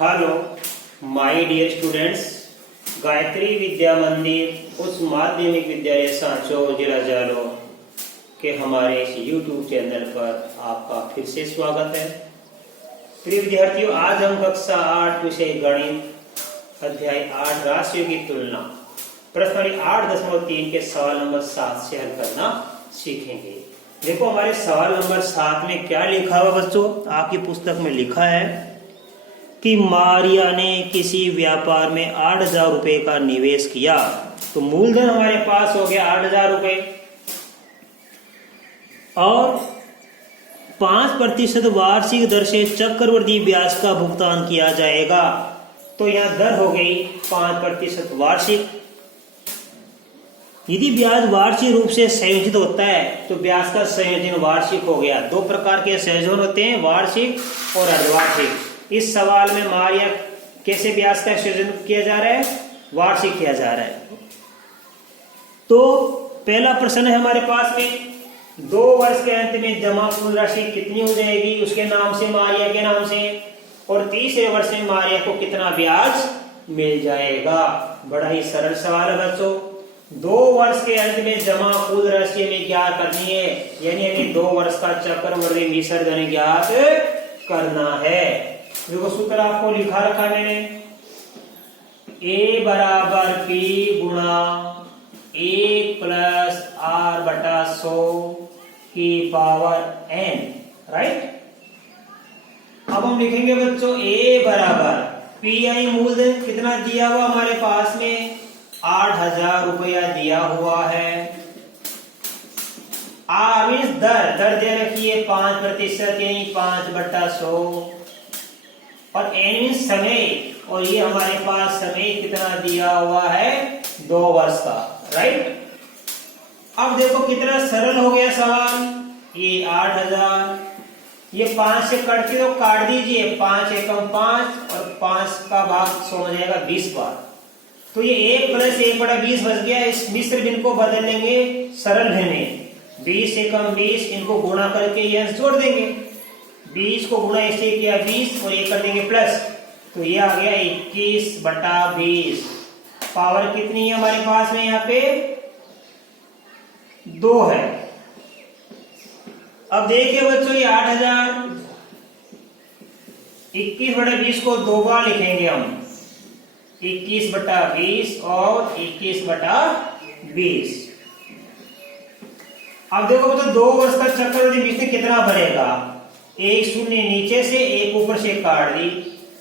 Hello my dear students, Gayatri Vidya Mandir उच्च माध्यमिक विद्यालय सांचो जिला जालौर के हमारे इस YouTube चैनल पर आपका फिर से स्वागत है। प्रिय विद्यार्थियों, आज हम कक्षा 8 विषय गणित अध्याय 8 राशियों की तुलना प्रश्न 8.3 के सवाल नंबर 7 से हल करना सीखेंगे। देखो हमारे सवाल नंबर 7 में क्या लिखा हुआ बच्चों, आपकी पुस्तक में लिखा है कि मारिया ने किसी व्यापार में 8,000 रुपए का निवेश किया। तो मूलधन हमारे पास हो गया 8,000 रुपए और 5% वार्षिक दर से चक्रवृद्धि ब्याज का भुगतान किया जाएगा। तो यहां दर हो गई 5% वार्षिक। यदि ब्याज वार्षिक रूप से संयोजित होता है तो ब्याज का संयोजन वार्षिक हो गया। दो प्रकार के संयोजन होते हैं, वार्षिक और अर्धवार्षिक। इस सवाल में मारिया कैसे ब्याज का संयोजन किया जा रहा है? वार्षिक किया जा रहा है। तो पहला प्रश्न है हमारे पास में, 2 वर्ष के अंत में जमा कुल राशि कितनी हो जाएगी उसके नाम से, मारिया के नाम से, और तीसरे वर्ष में मारिया को कितना ब्याज मिल जाएगा। बड़ा ही सरल सवाल है बच्चों। 2 वर्ष के अंत में जमा कुल राशि हमें ज्ञात करनी है, यानी हमें 2 वर्ष का चक्रवृद्धि मिश्र धन ज्ञात करना है। देखो सूत्र आपको लिखा रखा है मैंने, A बराबर P गुणा 1 प्लस R बटा 100 की पावर n, राइट। अब हम लिखेंगे बच्चों A बराबर PI मूलधन कितना दिया हुआ हमारे पास में, 8,000 रुपया दिया हुआ है। R मीन्स दर दे रखी है 5% यानी 5/100, और n मीन्स समय, और ये हमारे पास समय कितना दिया हुआ है, 2 वर्ष का, राइट। अब देखो कितना सरल हो गया सवाल। ये 8,000, ये 5 से कट के तो काट दीजिए, 5 एकम 5 और 5 का भाग 100 हो जाएगा 20 बार। तो ये 1 प्लस 1/20 बच गया। इस मिश्र भिन्न को बदल लेंगे सरल भिन्न, 20 एकम 20, इनको गुणा करके ये अंश जोड़ देंगे। 20 को गुणा इससे किया 20 और ये कर देंगे प्लस, तो ये आ गया 21/20। पावर कितनी है हमारे पास में, यहाँ पे 2 है। अब देखिए बच्चों, ये 8,000, 21/20 को 2 बार लिखेंगे हम, 21/20 और 21/20। अब देखो बच्चों, 2 वर्ष का चक्रवृद्धि मिश्र कितना बढ़ेगा, 1 शून्य नीचे से 1 ऊपर से काट दी,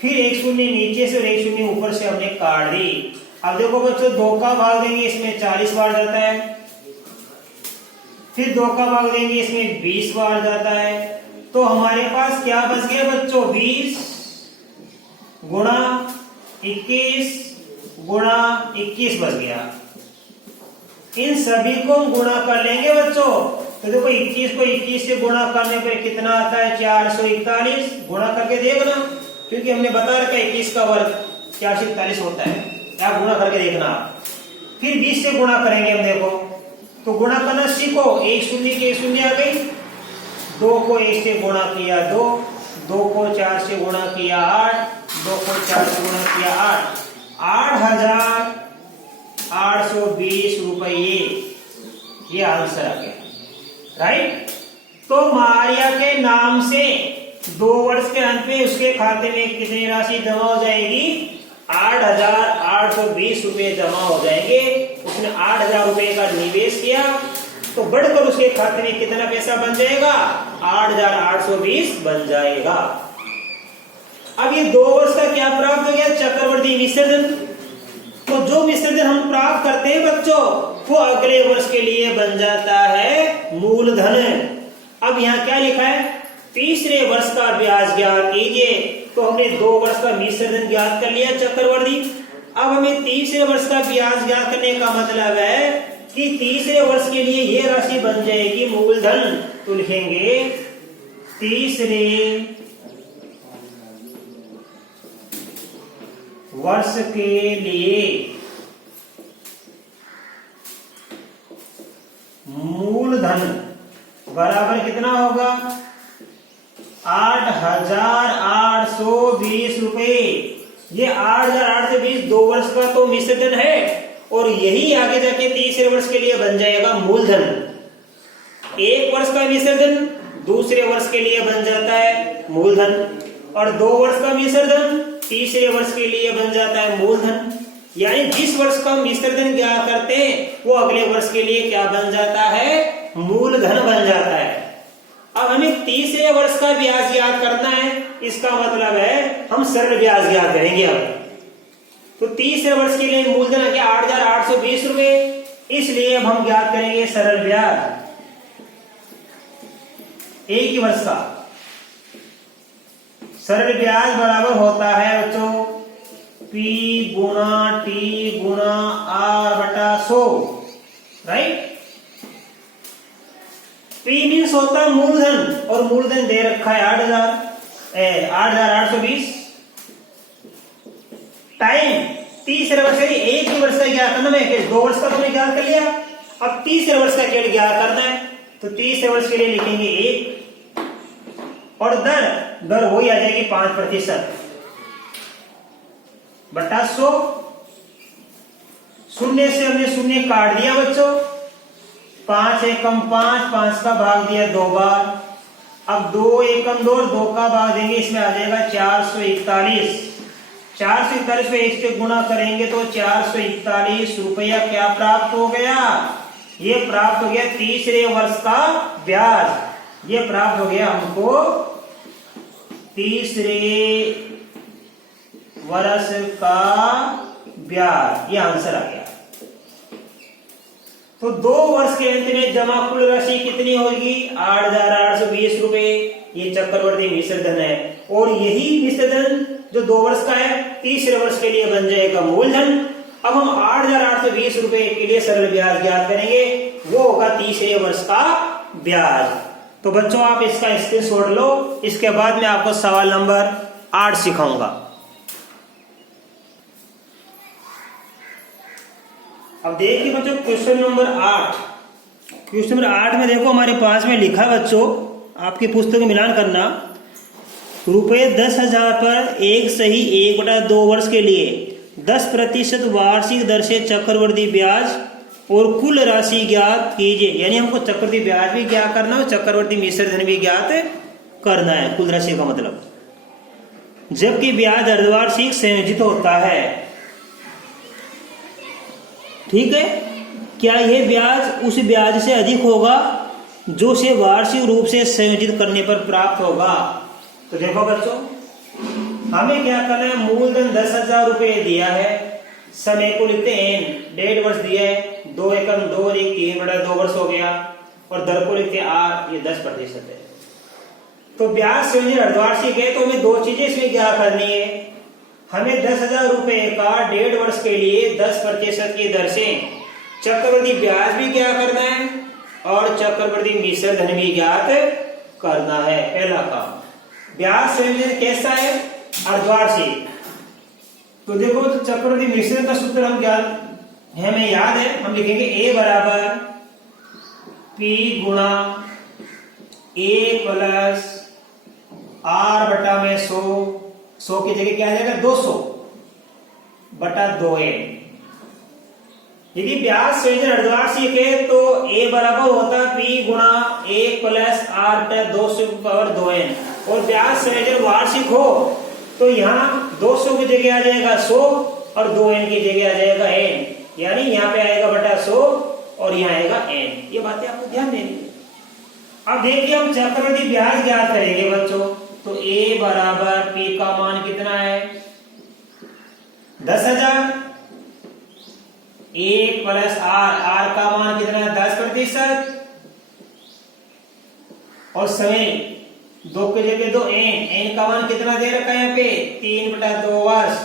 फिर 1 शून्य नीचे से और 1 शून्य ऊपर से हमने काट दी। अब देखो बच्चों, 2 का भाग देंगे इसमें 40 बार जाता है, फिर 2 का भाग देंगे इसमें 20 बार जाता है। तो हमारे पास क्या बच गया बच्चों, 20 गुणा 21 गुणा 21 बच गया। इन सभी को हम गुणा कर लेंगे बच्चों। तो देखो 21 को 21 से गुणा करने पर कितना आता है, 441। गुणा करके देखना, क्योंकि हमने बता रखा है 21 का वर्ग 441 होता है, क्या गुणा करके देखना। फिर 20 से गुणा करेंगे हम, देखो तो गुणा करना सीखो। 1 शून्य की 1 शून्य आ गई, 2 को 1 से गुणा किया 2, 2 को 4 से गुणा किया 8, 2 को 4 से गुणा किया 8, 8,820 रुपये, ये आंसर आ गया, राइट। तो मारिया के नाम से 2 वर्ष के अंत में उसके खाते में कितनी राशि जमा हो जाएगी, 8,820 रुपये जमा हो जाएंगे। उसने 8,000 रुपये का निवेश किया, तो बढ़कर उसके खाते में कितना पैसा बन जाएगा, 8,820 बन जाएगा। अब ये 2 वर्ष का क्या प्राप्त हो गया, चक्रवृद्धि मिश्र। तो जो मिश्र धन हम प्राप्त करते हैं बच्चों, वो अगले वर्ष के लिए बन जाता है मूलधन। अब यहाँ क्या लिखा है, तीसरे वर्ष का ब्याज ज्ञात कीजिए। तो हमने 2 वर्ष का मिश्र धन ज्ञात कर लिया चक्रवृद्धि। अब हमें तीसरे वर्ष का ब्याज ज्ञात करने का मतलब है कि तीसरे वर्ष के लिए ये राशि बन जाएगी मूलधन। तो लिखेंगे तीसरे वर्ष के लिए मूलधन बराबर कितना होगा, 8,820 रुपए। ये 8,820 2 वर्ष का तो मिश्र धन है, और यही आगे जाके तीसरे वर्ष के लिए बन जाएगा मूलधन। 1 वर्ष का मिश्र धन दूसरे वर्ष के लिए बन जाता है मूलधन, और 2 वर्ष का मिश्र धन तीसरे वर्ष के लिए बन जाता है मूलधन। यानी जिस वर्ष का मिश्र धन क्या करते हैं वो अगले वर्ष के लिए क्या बन जाता है, मूलधन बन जाता है। अब हमें तीसरे वर्ष का ब्याज याद करना है, इसका मतलब है हम सरल ब्याज याद करेंगे। अब तो तीसरे वर्ष के लिए मूलधन आ गया 8,820 रुपए, इसलिए अब हम याद करेंगे सरल ब्याज एक ही वर्ष का। सरल ब्याज बराबर होता है बच्चों P गुणा T गुणा R बटा 100, राइट। P मीन्स होता है मूलधन, और मूलधन दे रखा है 8,820। टाइम तीसरे वर्ष के लिए एक ही वर्ष का क्या करना है, 2 वर्ष का तुमने ज्ञात कर लिया, अब तीसरे वर्ष का क्या ज्ञात करना है, तो तीसरे वर्ष के लिए लिखेंगे 1, और दर वही आ जाएगी 5% बटा 100। शून्य से हमने शून्य काट दिया बच्चों, 5 एकम 5, 5 का भाग दिया 2 बार। अब 2 एकम 2, 2 का भाग देंगे, इसमें आ जाएगा 441। 441 पे 1 से गुणा करेंगे तो 441 रुपया क्या प्राप्त हो गया, ये प्राप्त हो गया तीसरे वर्ष का ब्याज। ये प्राप्त हो गया हमको तीसरे वर्ष का ब्याज, ये आंसर आ गया। तो 2 वर्ष के अंत में जमा कुल राशि कितनी होगी, 8,820 रुपए। ये चक्रवर्ती मिश्र धन है, और यही मिश्र धन जो 2 वर्ष का है तीसरे वर्ष के लिए बन जाएगा मूलधन। अब हम 8,820 रुपए के लिए सरल ब्याज ज्ञात करेंगे, वो होगा तीसरे वर्ष का ब्याज। तो बच्चों आप इसका स्क्रीनशॉट लो, इसके बाद मैं आपको सवाल नंबर 8 सिखाऊंगा। अब देखिए बच्चों क्वेश्चन नंबर 8। क्वेश्चन नंबर 8 में देखो हमारे पास में लिखा है बच्चों, आपकी पुस्तक में मिलान करना। रुपये 10,000 पर एक सही 1/2 वर्ष के लिए 10% वार्षिक दर से चक्रवर्ती ब्याज और कुल राशि ज्ञात कीजिए। यानी हमको चक्रवर्ती ब्याज भी ज्ञात करना है, चक्रवर्ती मिश्र धन भी ज्ञात करना है, कुल राशि का मतलब। जबकि ब्याज अर्धवार्षिक संयोजित होता है, ठीक है। क्या यह ब्याज उस ब्याज से अधिक होगा जो से वार्षिक रूप से संयोजित करने पर प्राप्त होगा। तो देखो बच्चों हमें क्या करना है, मूलधन 10,000 रुपए दिया है, समय को लिखते हैं n, 1.5 वर्ष दिया है, 2 एकम 2 और 1 3/2 वर्ष हो गया, और दर को लिखते हैं r, ये 10% है। तो ब्याज संयोजन अर्धवार्षिक है, तो हमें 2 चीजें इसमें क्या करनी है, हमें 10,000 रुपए का 1.5 वर्ष के लिए 10% की दर से चक्रवर्ती ब्याज भी क्या करना है, और चक्रवर्ती मिश्र धन भी ज्ञात करना है। पहला काम ब्याज संयोजन कैसा है, अर्धवार्षिक। तो देखो तो चक्रवर्ती मिश्र का सूत्र हम क्या है, हमें याद है, हम लिखेंगे a बराबर p गुणा a प्लस r बटा में 100 की जगह क्या आ जाएगा 200 बटा 2n। यदि ब्याज संयोजन अर्धवार्षिक है तो a बराबर होता है p गुणा a प्लस r बटा 200 की पावर 2n, और ब्याज संयोजन वार्षिक हो तो यहाँ 200 की जगह आ जाएगा 100 और 2n की जगह आ जाएगा n, यानी यहाँ पे आएगा बटा 100 और यहाँ आएगा n। ये बातें आपको ध्यान देनी है। अब देखिए हम चक्रवर्ती ब्याज ज्ञात करेंगे बच्चों, तो a बराबर p का मान कितना है 10,000, 1 प्लस r का मान कितना है 10%, और समय 2 की जगह 2 n का मान कितना दे रखा है यहाँ पे 3/2 वर्ष,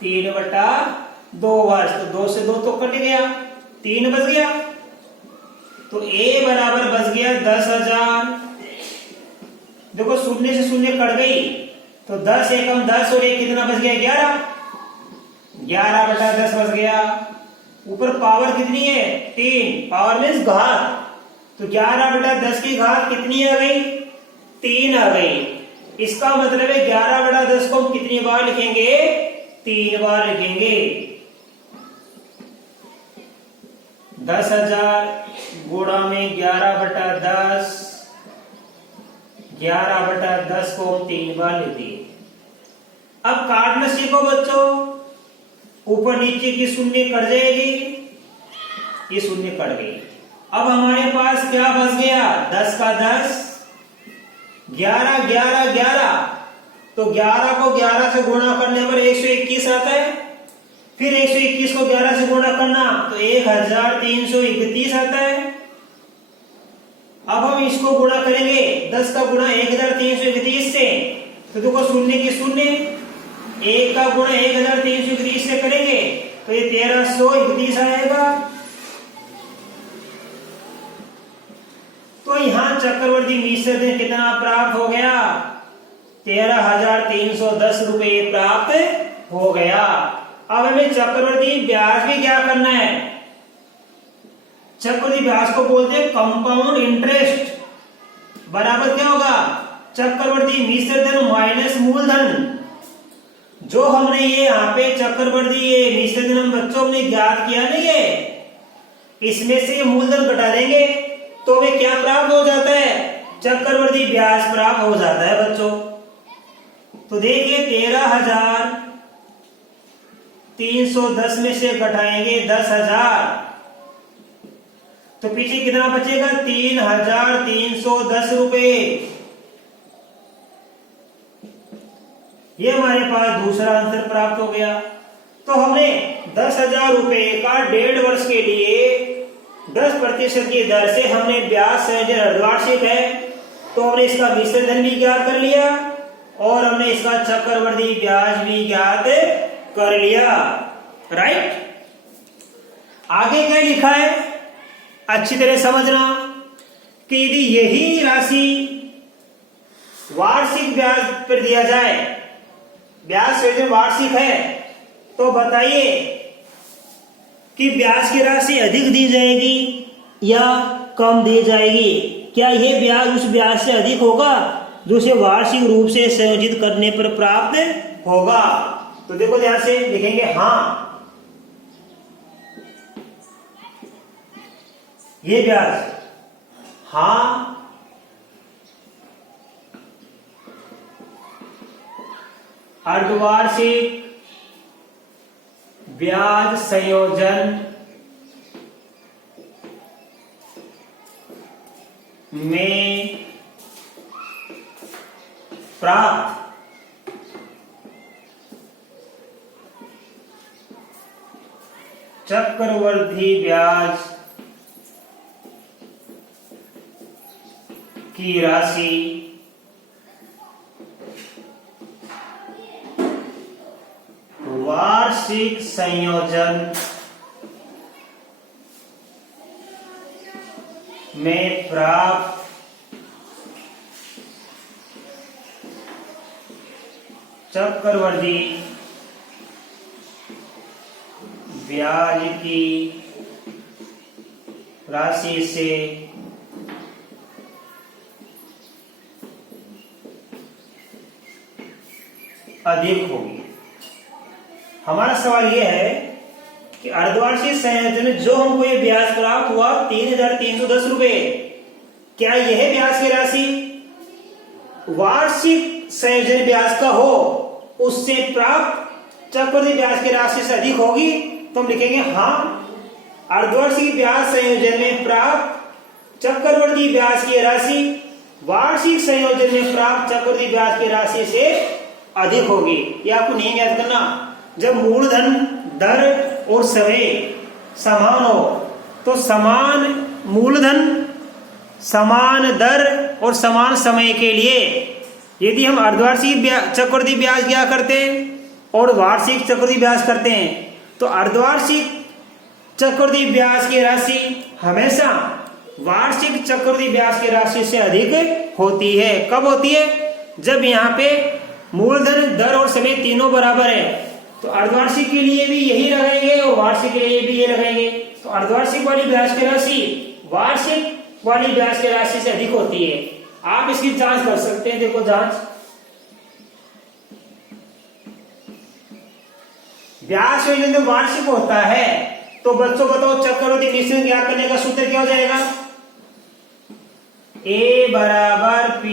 3/2 वर्ष। तो 2 से 2 तो कट गया, 3 बच गया, तो a बराबर बच गया 10,000। देखो शून्य से शून्य कट गई, तो 10 एकम 10 और 1 कितना बच गया 11/10 बच गया। ऊपर पावर कितनी है 3, पावर मीन्स घात, तो 11/10 की घात कितनी आ गई 3 आ गई। इसका मतलब है 11/10 को हम कितनी बार लिखेंगे? 3 बार लिखेंगे। 10,000 गुणा में 11/10, 11/10 को हम 3 बार लिख दिए। अब काटना सीखो बच्चों। ऊपर नीचे की शून्य कट जाएगी, ये शून्य कट गई। अब हमारे पास क्या बच गया? 10 का 10, 11, 11, 11। तो 11 को 11 से गुणा करने पर 121 आता है। फिर 121 को 11 से गुणा करना तो 1331 आता है। अब हम इसको गुणा करेंगे 10 का गुणा 1331 से, तो देखो शून्य की शून्य, 1 का गुणा 1331 से करेंगे तो ये 1331 आएगा। तो यहां चक्रवर्ती मिश्र कितना प्राप्त हो गया? 13,310 रुपये प्राप्त हो गया। अब हमें चक्रवर्ती ब्याज भी क्या करना है? चक्रवर्ती ब्याज को बोलते हैं कंपाउंड इंटरेस्ट, बराबर क्या होगा? चक्रवर्ती मिश्र धन माइनस मूलधन। जो हमने ये यहाँ पे चक्रवर्ती ये मिश्र धन हम बच्चों ने ज्ञात किया नहीं है, इसमें से मूलधन घटा देंगे तो हमें क्या प्राप्त हो जाता है? चक्रवर्ती ब्याज प्राप्त हो जाता है बच्चों। तो देखिए 13,310 में से घटाएंगे 10,000 तो पीछे कितना बचेगा? 3,310 रुपए। ये हमारे पास दूसरा आंसर प्राप्त हो गया। तो हमने 10,000 रुपए का 1.5 वर्ष के लिए 10% की दर से हमने ब्याज संयोजन अर्धवार्षिक है, तो हमने इसका मिश्र धन भी ज्ञात कर लिया और हमने इसका चक्रवर्ती ब्याज भी ज्ञात कर लिया। राइट, आगे क्या लिखा है अच्छी तरह समझना कि यदि यही राशि वार्षिक ब्याज पर दिया जाए, ब्याज संयोजन वार्षिक है, तो बताइए कि ब्याज की राशि अधिक दी जाएगी या कम दी जाएगी? क्या यह ब्याज उस ब्याज से अधिक होगा जो उसे वार्षिक रूप से संयोजित करने पर प्राप्त होगा? तो देखो ध्यान से लिखेंगे हाँ, ये ब्याज हाँ अर्धवार्षिक ब्याज संयोजन में प्राप्त चक्रवर्ती ब्याज की राशि वार्षिक संयोजन में प्राप्त चक्रवर्ती ब्याज की राशि से अधिक होगी। हमारा सवाल यह है कि अर्धवार्षिक संयोजन में जो हमको ये ब्याज प्राप्त हुआ 3,310 रुपए, क्या यह ब्याज की राशि वार्षिक संयोजन ब्याज का हो उससे प्राप्त चक्रवर्ती ब्याज की राशि से अधिक होगी? तो हम लिखेंगे हाँ, अर्धवार्षिक ब्याज संयोजन में प्राप्त चक्रवर्ती ब्याज की राशि वार्षिक संयोजन में प्राप्त चक्रवर्ती ब्याज की राशि से अधिक होगी। ये आपको नियम याद करना, जब मूलधन दर और समय समान हो तो समान मूलधन समान दर और समान समय के लिए यदि हम अर्धवार्षिक चक्रवर्ती ब्याज क्या करते हैं और वार्षिक चक्रवर्ती ब्याज करते हैं, तो अर्धवार्षिक चक्रवर्ती ब्याज की राशि हमेशा वार्षिक चक्रवर्ती ब्याज की राशि से अधिक होती है। कब होती है? जब यहाँ पे मूलधन दर और समय तीनों बराबर है, तो अर्धवार्षिक के लिए भी यही लगाएंगे और वार्षिक के लिए भी ये लगाएंगे। तो अर्धवार्षिक वाली ब्याज की राशि वार्षिक वाली ब्याज की राशि से अधिक होती है। आप इसकी जांच कर सकते हैं। देखो जांच, ब्याज संयोजन जब वार्षिक होता है तो बच्चों बताओ चक्रवृद्धि मिश्रण ज्ञात करने का सूत्र क्या हो जाएगा? A बराबर P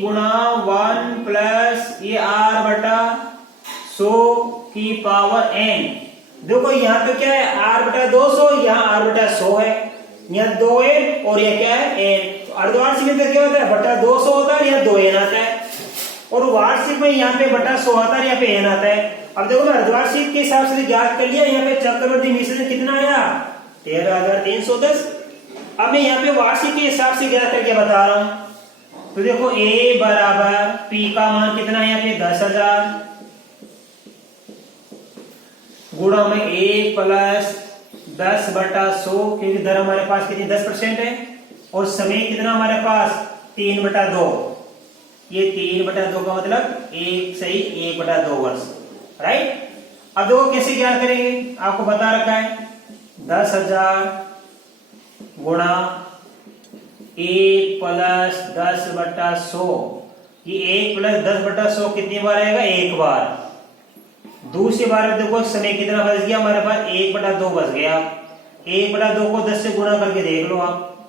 गुणा 1 प्लस ये R बटा 100 की पावर n। देखो यहाँ पे क्या है, R बटा 200, यहाँ R बटा 100 है, यहाँ 2n और ये क्या है n। अर्धवार्षिक में क्या होता है, बटा 200 होता है, यहाँ 2n आता है, और वार्षिक में यहाँ पे बटा 100 आता है, यहाँ पे n आता है। अब देखो मैं अर्धवार्षिक के हिसाब से ज्ञात कर लिया, यहाँ पे चक्रवृद्धि मिश्रण कितना आया 13,310। अब मैं यहाँ पे वार्षिक के हिसाब से ज्ञात करके बता रहा हूं। तो देखो A बराबर P का मान कितना है यहाँ पे 10,000 गुणा में 1 प्लस 10 बटा 100, क्योंकि दर हमारे पास कितनी 10% है, और समय कितना हमारे पास 3 बटा 2। ये 3 बटा 2 का मतलब 1 बटा 2 वर्ष, राइट। अब देखो कैसे ज्ञात करेंगे, आपको बता रखा है 10,000 गुणा 1 प्लस 10 बटा 100। ये 1 प्लस 10 बटा 100 कितनी बार आएगा, एक बार। दूसरी बार देखो समय कितना बच गया हमारे पास, 1 बटा 2 बच गया। 1 बटा 2 को 10 से गुणा करके देख लो आप,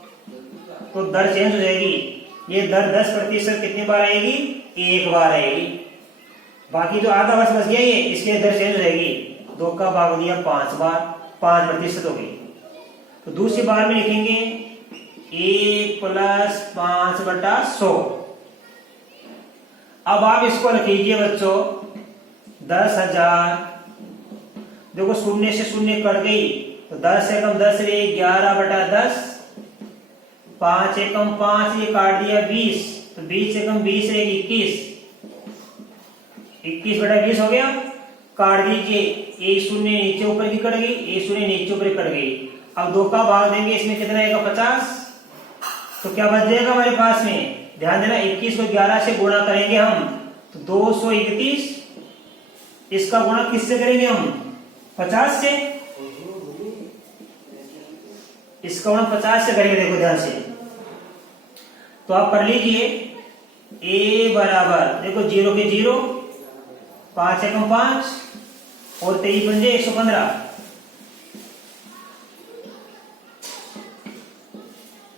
तो दर चेंज हो जाएगी। ये दर 10% कितनी बार आएगी, एक बार आएगी। बाकी जो आधा वर्ष बच गया ये, इसके दर चेंज हो जाएगी। 2 का भाग दिया 5 बार, 5% हो गई। तो दूसरी बार में लिखेंगे 1 प्लस 5 बटा 100। अब आप इसको लिखिए बच्चों 10,000, देखो शून्य से शून्य कट गई, तो 10 से कम 10 रहे 11 बटा 10, 5 से कम 5 ये काट दिया 20, तो 20 से कम 20 रहेगी 21 बटा 20 हो गया। काट दीजिए, एक शून्य नीचे ऊपर की कट गई, एक शून्य नीचे ऊपर कट गई। अब 2 का भाग देंगे, इसमें कितना आएगा 50, तो क्या बच जाएगा हमारे पास में, ध्यान देना 21 को 11 से गुणा करेंगे हम, तो 231। इसका गुणा किससे करेंगे हम, 50 से, इसका गुणा 50 से करेंगे। देखो ध्यान से, तो आप कर लीजिए A बराबर, देखो 0 के 0, 5 से कम 5 और 23 बन जाए 115।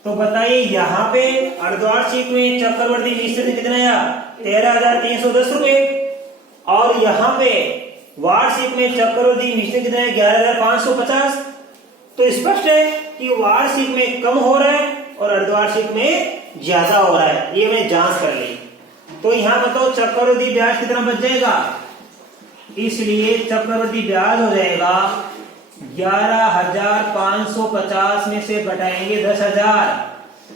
तो बताइए यहाँ पे अर्धवार्षिक में चक्रवृद्धि मिश्रण कितना आया 13,310 रुपए, और यहाँ पे वार्षिक में चक्रवृद्धि मिश्रण कितना है 11,550। तो स्पष्ट है कि वार्षिक में कम हो रहा है और अर्धवार्षिक में ज्यादा हो रहा है, ये मैंने जांच कर ली। तो यहाँ बताओ चक्रवृद्धि ब्याज कितना बच जाएगा, इसलिए चक्रवृद्धि ब्याज हो जाएगा 11,550 में से घटाएंगे 10,000,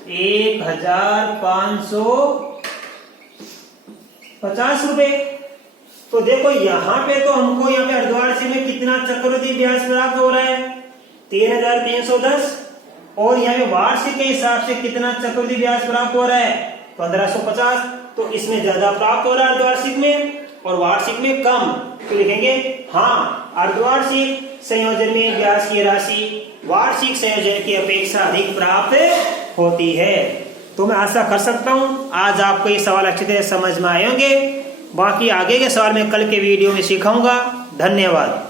1,550 रुपए। तो देखो यहाँ पे तो हमको यहाँ पे अर्धवार्षिक में कितना चक्रवृद्धि ब्याज प्राप्त हो रहा है 13,310, और यहाँ पे वार्षिक के हिसाब से कितना चक्रवृद्धि ब्याज प्राप्त हो रहा है 1,550। तो इसमें ज्यादा प्राप्त हो रहा है अर्धवार्षिक में, और वार्षिक में कम। तो लिखेंगे हाँ, अर्धवार्षिक संयोजन में ब्याज की राशि वार्षिक संयोजन की अपेक्षा अधिक प्राप्त होती है। तो मैं आशा कर सकता हूँ आज आपको ये सवाल अच्छी तरह समझ में आए होंगे। बाकी आगे के सवाल मैं कल के वीडियो में सिखाऊंगा। धन्यवाद।